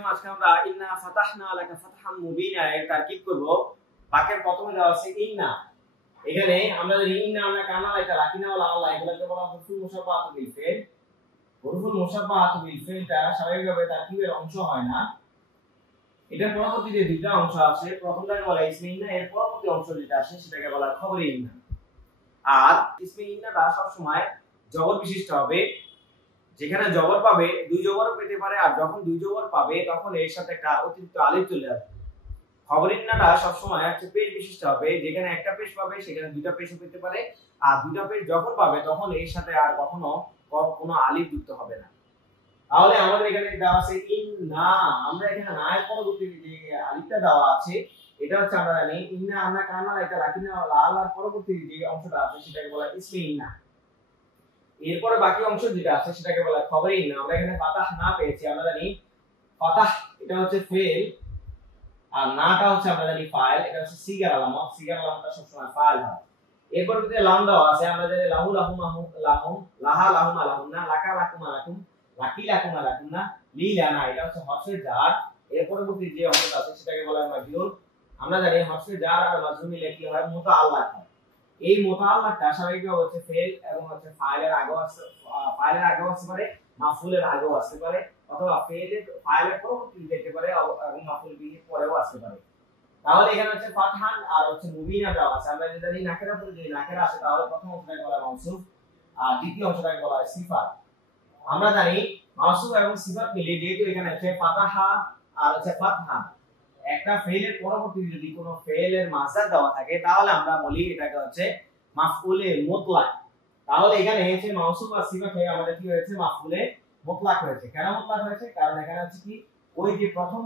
আলাইকুম। আজকে আমরা ইন্না ফাতাহনা লাকা ফাতহাম মুবিনা এর তারকিব করব। বাক্যের প্রথমে দেওয়া আছে ইন্না। এখানে আমরা জানি ইন্না আমরা কানা লাইকা লাকিনা ওয়ালা আল্লাহ এগুলোকে বলা হয় হুরুফুল মুশাব্বাহাতু বিল ফিল। হুরুফুল মুশাব্বাহাতু বিল ফিলটা স্বাভাবিকভাবে তারকিবের অংশ হয় না। এটার পরবর্তীতে দুইটা অংশ আছে। প্রথমটাকে বলা ইসমে ইন্না, এর পরবর্তী অংশ যেটা আসে সেটাকে বলা খবরে ইন্না। আর ইসমে ইন্নাটা সব সময় জবর বিশিষ্ট হবে। যেখানে জবর পাবে দুই জবরও পেতে পারে, আর যখন দুই জবর পাবে তখন এর সাথে একটা অতিরিক্ত আলিফ চলে আসবে। খবরিন্নাটা সবসময় একটা পেশ বিশিষ্ট হবে। যেখানে একটা পেশ পাবে সেখানে দুইটা পেশও পেতে পারে, আর দুইটা পেশ যখন পাবে তখন এর সাথে আর কখনো কোনো আলিফ যুক্ত হবে না। তাহলে আমাদের এখানে দেওয়া আছে ইন্না। আমরা এখানে না এর পরবর্তীতে যে আলিফটা দেওয়া আছে এটা হচ্ছে আমরা জানি ইন্না আমরা কানা লাইকা লাকিনা লাল পরবর্তী যে অংশটা আছে সেটাকে বলা ইসমে ইন্না। এরপরে বাকি অংশ যেটা আছে সেটাকে বলা খবরে ইন্না। আমরা এখানে ফাতাহ না পেয়েছি, আমরা জানি ফাতাহ এটা হচ্ছে ফেল, আর নাটা হচ্ছে আমরা জানি ফাইল। এটা হচ্ছে সিগার আলামত। সিগার আলামতটা সবসময় ফাইল হয়। এরপর যদি লাম দেওয়া আছে আমরা জানি লাহু লাহুম লাহুম, লাহা লাহুম লাহুন্না, লাকা লাকুম লাকুম, লাকি লাকুম লাকুন্না, লি লানা। এটা হচ্ছে হরফে জার। এর পরবর্তী যে অংশটা আছে সেটাকে বলা হয় মাজরুর। আমরা জানি হরফে জার আর মাজরুর মিলে কি হয় মুতাআল্লাক হয়। এই মুতাআল্লাকটা স্বাভাবিকভাবে হচ্ছে ফেল এবং হচ্ছে ফাইলের আগেও আসতে পারে, মাফউলের আগেও আসতে পারে, অথবা ফাইলের পরবর্তীতে যেতে পারে এবং মাফউল বিহি পরেও আসতে পারে। তাহলে এখানে হচ্ছে ফাতহান আর হচ্ছে মুবিনা দেওয়া আছে। আমরা যদি জানি নাকেরা পরে যদি নাকেরা আসে তাহলে প্রথম অংশটাকে বলা হয় মাউসুফ আর দ্বিতীয় অংশটাকে বলা হয় সিফাত। আমরা জানি মাউসুফ এবং সিফাত মিলে যেহেতু এখানে আছে ফাতাহা আর হচ্ছে ফাতহা, একটা ফেলের পরবর্তীতে যদি কোনো ফেলের মাসদার দেওয়া থাকে তাহলে আমরা বলি এটাকে হচ্ছে মাফউলে মুতলাক। তাহলে এখানে হচ্ছে মাউসুফ আর সিফাত হয়ে আমাদের কি হয়েছে মাফউলে মুতলাক হয়েছে। কেন মুতলাক হয়েছে? কারণ এখানে হচ্ছে কি ওই যে প্রথম